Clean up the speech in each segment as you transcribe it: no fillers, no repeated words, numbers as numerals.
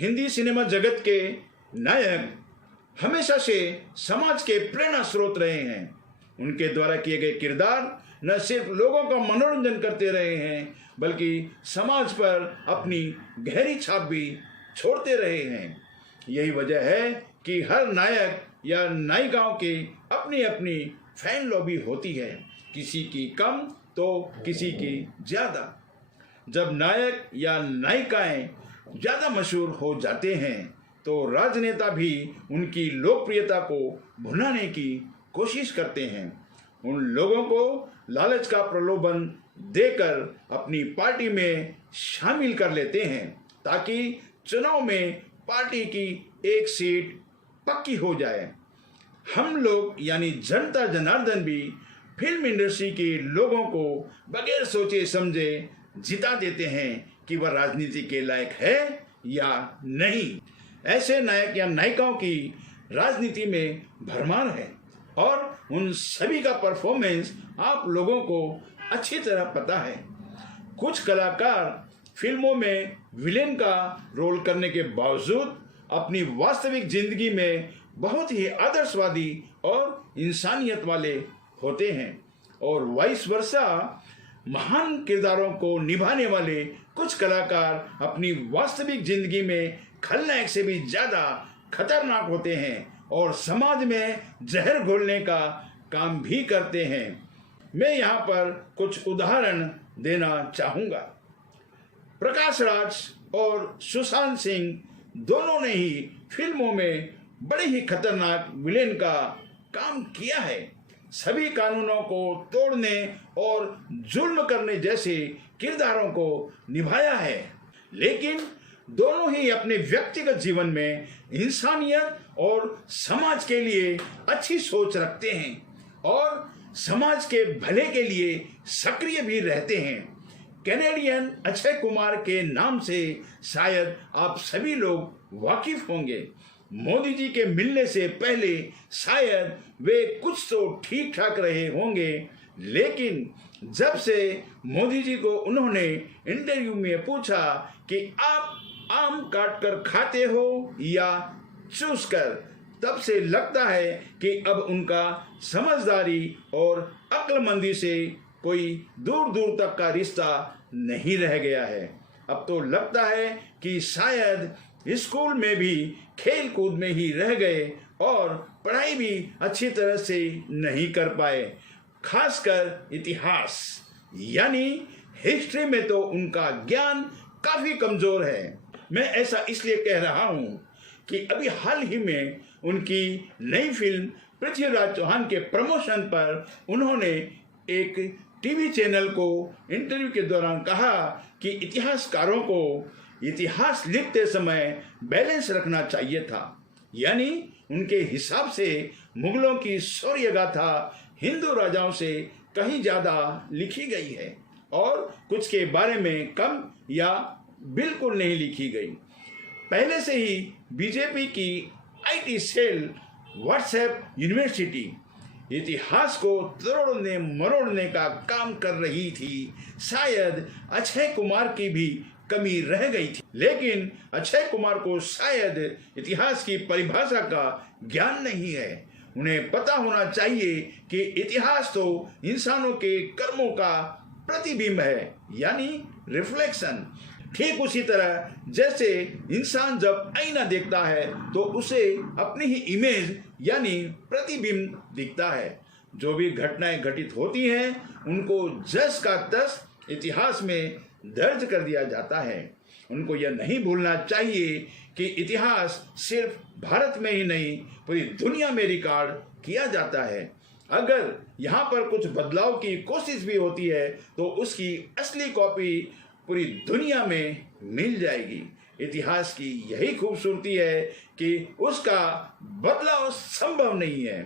Hindi cinema जगत के नायक हमेशा से समाज के प्रेरणा स्रोत रहे हैं। उनके द्वारा किए गए किरदार न सिर्फ लोगों का मनोरंजन करते रहे हैं, बल्कि समाज पर अपनी गहरी छाप भी छोड़ते रहे हैं। यही वजह है कि हर नायक या नायिकाओं की अपनी अपनी फैन लॉबी होती है, किसी की कम तो किसी की ज़्यादा। जब नायक या नायिकाएं ज़्यादा मशहूर हो जाते हैं तो राजनेता भी उनकी लोकप्रियता को भुनाने की कोशिश करते हैं। उन लोगों को लालच का प्रलोभन देकर अपनी पार्टी में शामिल कर लेते हैं ताकि चुनाव में पार्टी की एक सीट पक्की हो जाए। हम लोग यानी जनता जनार्दन भी फिल्म इंडस्ट्री के लोगों को बगैर सोचे समझे जिता देते हैं कि वह राजनीति के लायक है या नहीं। ऐसे नायक या नायिकाओं की राजनीति में भरमार है और उन सभी का परफॉर्मेंस आप लोगों को अच्छी तरह पता है। कुछ कलाकार फिल्मों में विलेन का रोल करने के बावजूद अपनी वास्तविक जिंदगी में बहुत ही आदर्शवादी और इंसानियत वाले होते हैं, और वाइस वर्सा महान किरदारों को निभाने वाले कुछ कलाकार अपनी वास्तविक जिंदगी में खलनायक से भी ज़्यादा खतरनाक होते हैं और समाज में जहर घोलने का काम भी करते हैं। मैं यहाँ पर कुछ उदाहरण देना चाहूँगा। प्रकाश राज और सुशांत सिंह दोनों ने ही फिल्मों में बड़े ही खतरनाक विलेन का काम किया है। सभी कानूनों को तोड़ने और जुल्म करने जैसे किरदारों को निभाया है, लेकिन दोनों ही अपने व्यक्तिगत जीवन में इंसानियत और समाज के लिए अच्छी सोच रखते हैं और समाज के भले के लिए सक्रिय भी रहते हैं। कैनेडियन अक्षय कुमार के नाम से शायद आप सभी लोग वाकिफ होंगे। मोदी जी के मिलने से पहले शायद वे कुछ तो ठीक ठाक रहे होंगे, लेकिन जब से मोदी जी को उन्होंने इंटरव्यू में पूछा कि आप आम काट कर खाते हो या चूस कर, तब से लगता है कि अब उनका समझदारी और अक्लमंदी से कोई दूर दूर तक का रिश्ता नहीं रह गया है। अब तो लगता है कि शायद स्कूल में भी खेल कूद में ही रह गए और पढ़ाई भी अच्छी तरह से नहीं कर पाए, खासकर इतिहास यानी हिस्ट्री में तो उनका ज्ञान काफ़ी कमज़ोर है। मैं ऐसा इसलिए कह रहा हूँ कि अभी हाल ही में उनकी नई फिल्म पृथ्वीराज चौहान के प्रमोशन पर उन्होंने एक टीवी चैनल को इंटरव्यू के दौरान कहा कि इतिहासकारों को इतिहास लिखते समय बैलेंस रखना चाहिए था। यानी उनके हिसाब से मुगलों की शौर्य गाथा हिंदू राजाओं से कहीं ज़्यादा लिखी गई है और कुछ के बारे में कम या बिल्कुल नहीं लिखी गई। पहले से ही बीजेपी की आईटी सेल व्हाट्सएप यूनिवर्सिटी इतिहास को तोड़ने मरोड़ने का काम कर रही थी। शायद अक्षय कुमार की भी कमी रह गई थी, लेकिन अक्षय कुमार को शायद इतिहास की परिभाषा का ज्ञान नहीं है। उन्हें पता होना चाहिए कि इतिहास तो इंसानों के कर्मों का प्रतिबिंब है, यानी रिफ्लेक्शन। ठीक उसी तरह जैसे इंसान जब आईना देखता है तो उसे अपनी ही इमेज यानी प्रतिबिंब दिखता है। जो भी घटनाएं घटित होती हैं उनको जस का तस इतिहास में दर्ज कर दिया जाता है। उनको यह नहीं भूलना चाहिए कि इतिहास सिर्फ भारत में ही नहीं पूरी दुनिया में रिकॉर्ड किया जाता है। अगर यहाँ पर कुछ बदलाव की कोशिश भी होती है तो उसकी असली कॉपी पूरी दुनिया में मिल जाएगी। इतिहास की यही खूबसूरती है कि उसका बदलाव संभव नहीं है।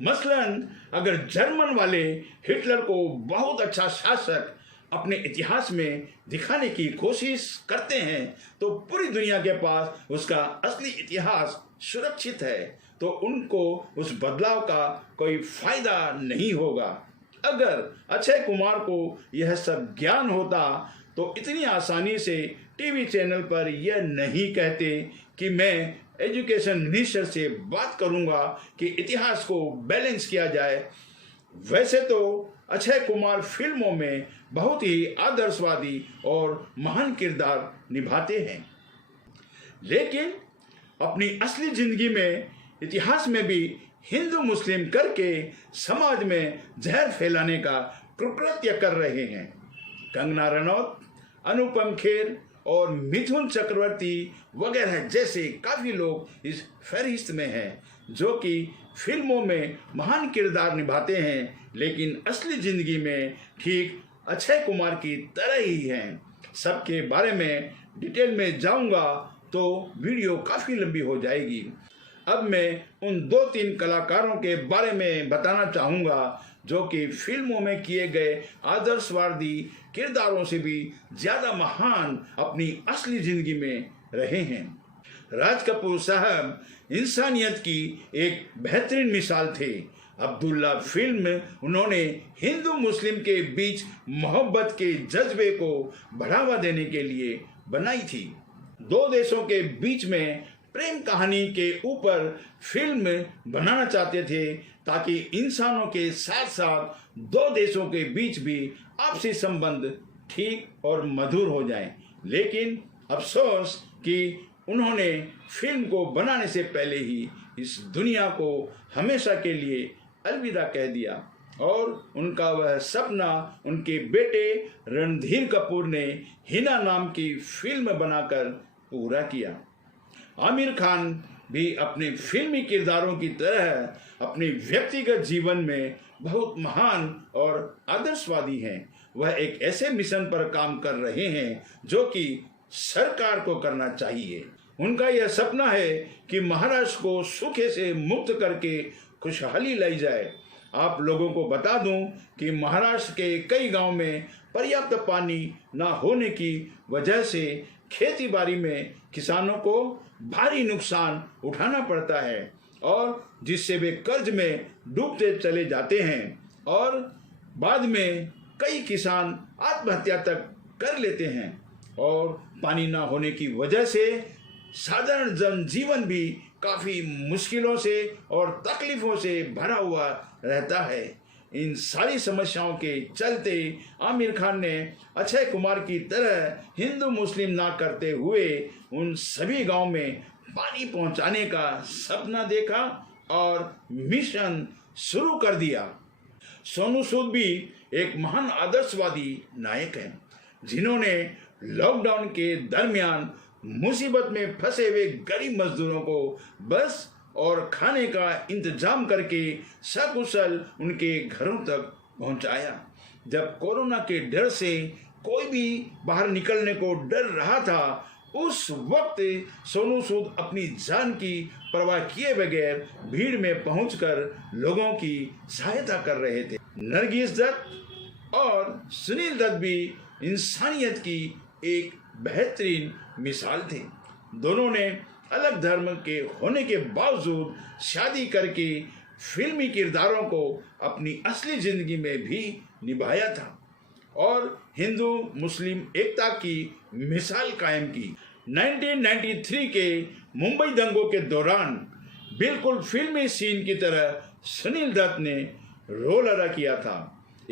मसलन अगर जर्मन वाले हिटलर को बहुत अच्छा शासक अपने इतिहास में दिखाने की कोशिश करते हैं तो पूरी दुनिया के पास उसका असली इतिहास सुरक्षित है, तो उनको उस बदलाव का कोई फायदा नहीं होगा। अगर अक्षय कुमार को यह सब ज्ञान होता तो इतनी आसानी से टीवी चैनल पर यह नहीं कहते कि मैं एजुकेशन मिनिस्टर से बात करूंगा कि इतिहास को बैलेंस किया जाए। वैसे तो अक्षय कुमार फिल्मों में बहुत ही आदर्शवादी और महान किरदार निभाते हैं, लेकिन अपनी असली जिंदगी में इतिहास में भी हिंदू मुस्लिम करके समाज में जहर फैलाने का कुकृत्य कर रहे हैं। कंगना रनौत, अनुपम खेर और मिथुन चक्रवर्ती वगैरह जैसे काफ़ी लोग इस फहरिस्त में हैं, जो कि फिल्मों में महान किरदार निभाते हैं, लेकिन असली ज़िंदगी में ठीक अक्षय कुमार की तरह ही हैं। सबके बारे में डिटेल में जाऊंगा तो वीडियो काफ़ी लंबी हो जाएगी। अब मैं उन 2-3 कलाकारों के बारे में बताना चाहूँगा जो कि फिल्मों में किए गए आदर्शवादी किरदारों से भी ज़्यादा महान अपनी असली ज़िंदगी में रहे हैं। राज कपूर साहब इंसानियत की एक बेहतरीन मिसाल थे। अब्दुल्ला फिल्म उन्होंने हिंदू मुस्लिम के बीच मोहब्बत के जज्बे को बढ़ावा देने के लिए बनाई थी। 2 देशों के बीच में प्रेम कहानी के ऊपर फिल्म बनाना चाहते थे ताकि इंसानों के साथ साथ 2 देशों के बीच भी आपसी संबंध ठीक और मधुर हो जाएं। लेकिन अफसोस कि उन्होंने फिल्म को बनाने से पहले ही इस दुनिया को हमेशा के लिए अलविदा कह दिया और उनका वह सपना उनके बेटे रणधीर कपूर ने हिना नाम की फिल्म बनाकर पूरा किया। आमिर खान भी अपने फिल्मी किरदारों की तरह अपने व्यक्तिगत जीवन में बहुत महान और आदर्शवादी हैं। वह एक ऐसे मिशन पर काम कर रहे हैं जो कि सरकार को करना चाहिए। उनका यह सपना है कि महाराष्ट्र को सूखे से मुक्त करके खुशहाली लाई जाए। आप लोगों को बता दूं कि महाराष्ट्र के कई गांव में पर्याप्त पानी न होने की वजह से खेती-बाड़ी में किसानों को भारी नुकसान उठाना पड़ता है और जिससे वे कर्ज में डूबते चले जाते हैं और बाद में कई किसान आत्महत्या तक कर लेते हैं और पानी ना होने की वजह से साधारण जनजीवन भी काफ़ी मुश्किलों से और तकलीफ़ों से भरा हुआ रहता है। इन सारी समस्याओं के चलते आमिर खान ने अक्षय कुमार की तरह हिंदू मुस्लिम ना करते हुए उन सभी गांव में पानी पहुंचाने का सपना देखा और मिशन शुरू कर दिया। सोनू सूद भी एक महान आदर्शवादी नायक हैं जिन्होंने लॉकडाउन के दरमियान मुसीबत में फंसे हुए गरीब मजदूरों को बस और खाने का इंतजाम करके सकुशल उनके घरों तक पहुंचाया। जब कोरोना के डर से कोई भी बाहर निकलने को डर रहा था, उस वक्त सोनू सूद अपनी जान की परवाह किए बगैर भीड़ में पहुंचकर लोगों की सहायता कर रहे थे। नरगिस दत्त और सुनील दत्त भी इंसानियत की एक बेहतरीन मिसाल थे। दोनों ने अलग धर्म के होने के बावजूद शादी करके फिल्मी किरदारों को अपनी असली जिंदगी में भी निभाया था और हिंदू मुस्लिम एकता की मिसाल कायम की। 1993 के मुंबई दंगों के दौरान बिल्कुल फिल्मी सीन की तरह सुनील दत्त ने रोल अदा किया था।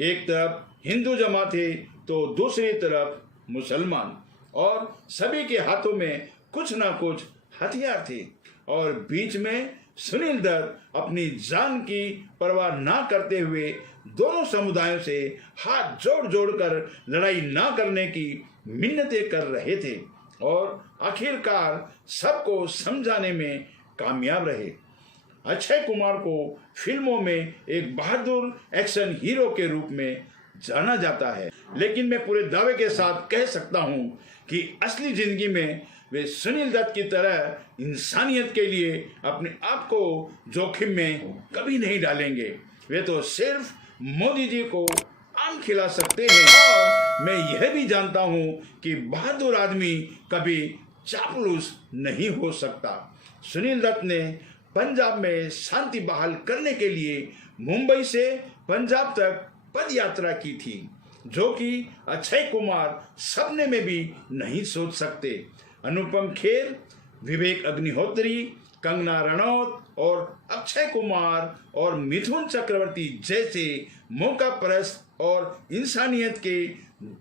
एक तरफ हिंदू जमा थे तो दूसरी तरफ मुसलमान और सभी के हाथों में कुछ ना कुछ हथियार थे और बीच में सुनील दत्त अपनी जान की परवाह ना करते हुए दोनों समुदायों से हाथ जोड़ जोड़ कर लड़ाई ना करने की मिन्नतें कर रहे थे और आखिरकार सबको समझाने में कामयाब रहे। अक्षय कुमार को फिल्मों में एक बहादुर एक्शन हीरो के रूप में जाना जाता है, लेकिन मैं पूरे दावे के साथ कह सकता हूं कि असली जिंदगी में वे सुनील दत्त की तरह इंसानियत के लिए अपने आप को जोखिम में कभी नहीं डालेंगे। वे तो सिर्फ मोदी जी को आम खिला सकते हैं और मैं यह भी जानता हूं कि बहादुर आदमी कभी चापलूस नहीं हो सकता। सुनील दत्त ने पंजाब में शांति बहाल करने के लिए मुंबई से पंजाब तक पद यात्रा की थी जो कि अक्षय कुमार सपने में भी नहीं सोच सकते। अनुपम खेर, विवेक अग्निहोत्री, कंगना रनौत और अक्षय कुमार और मिथुन चक्रवर्ती जैसे मौकापरस्त और इंसानियत के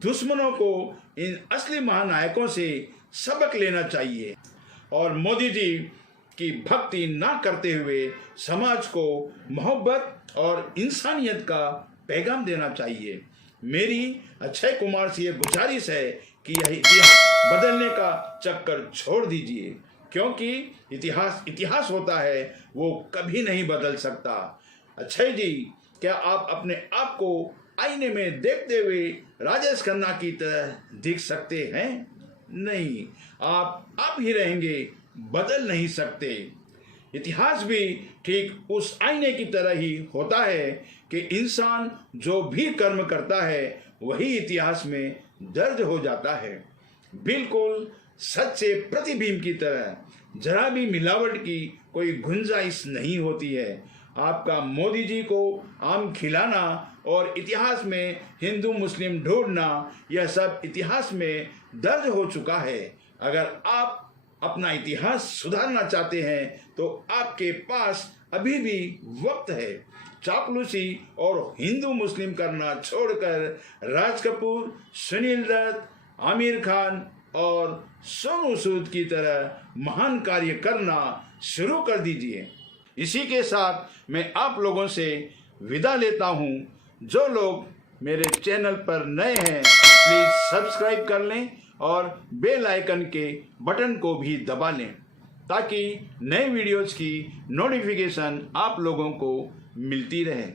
दुश्मनों को इन असली महानायकों से सबक लेना चाहिए और मोदी जी की भक्ति ना करते हुए समाज को मोहब्बत और इंसानियत का पैगाम देना चाहिए। मेरी अक्षय कुमार से ये गुजारिश है कि यह इतिहास बदलने का चक्कर छोड़ दीजिए, क्योंकि इतिहास होता है, वो कभी नहीं बदल सकता। अक्षय जी, क्या आप अपने आप को आईने में देखते हुए राजेश खन्ना की तरह दिख सकते हैं? नहीं, आप ही रहेंगे, बदल नहीं सकते। इतिहास भी ठीक उस आईने की तरह ही होता है कि इंसान जो भी कर्म करता है वही इतिहास में दर्ज हो जाता है, बिल्कुल सच्चे प्रतिबिंब की तरह। जरा भी मिलावट की कोई गुंजाइश नहीं होती है। आपका मोदी जी को आम खिलाना और इतिहास में हिंदू मुस्लिम ढूंढना, यह सब इतिहास में दर्ज हो चुका है। अगर आप अपना इतिहास सुधारना चाहते हैं तो आपके पास अभी भी वक्त है। चापलूसी और हिंदू मुस्लिम करना छोड़कर राज कपूर, सुनील दत्त, आमिर खान और सोनू सूद की तरह महान कार्य करना शुरू कर दीजिए। इसी के साथ मैं आप लोगों से विदा लेता हूं। जो लोग मेरे चैनल पर नए हैं प्लीज़ सब्सक्राइब कर लें और बेल आइकन के बटन को भी दबा लें ताकि नए वीडियोज़ की नोटिफिकेशन आप लोगों को मिलती रहे।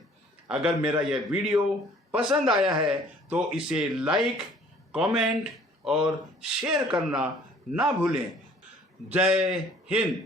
अगर मेरा यह वीडियो पसंद आया है तो इसे लाइक, कमेंट और शेयर करना ना भूलें। जय हिंद।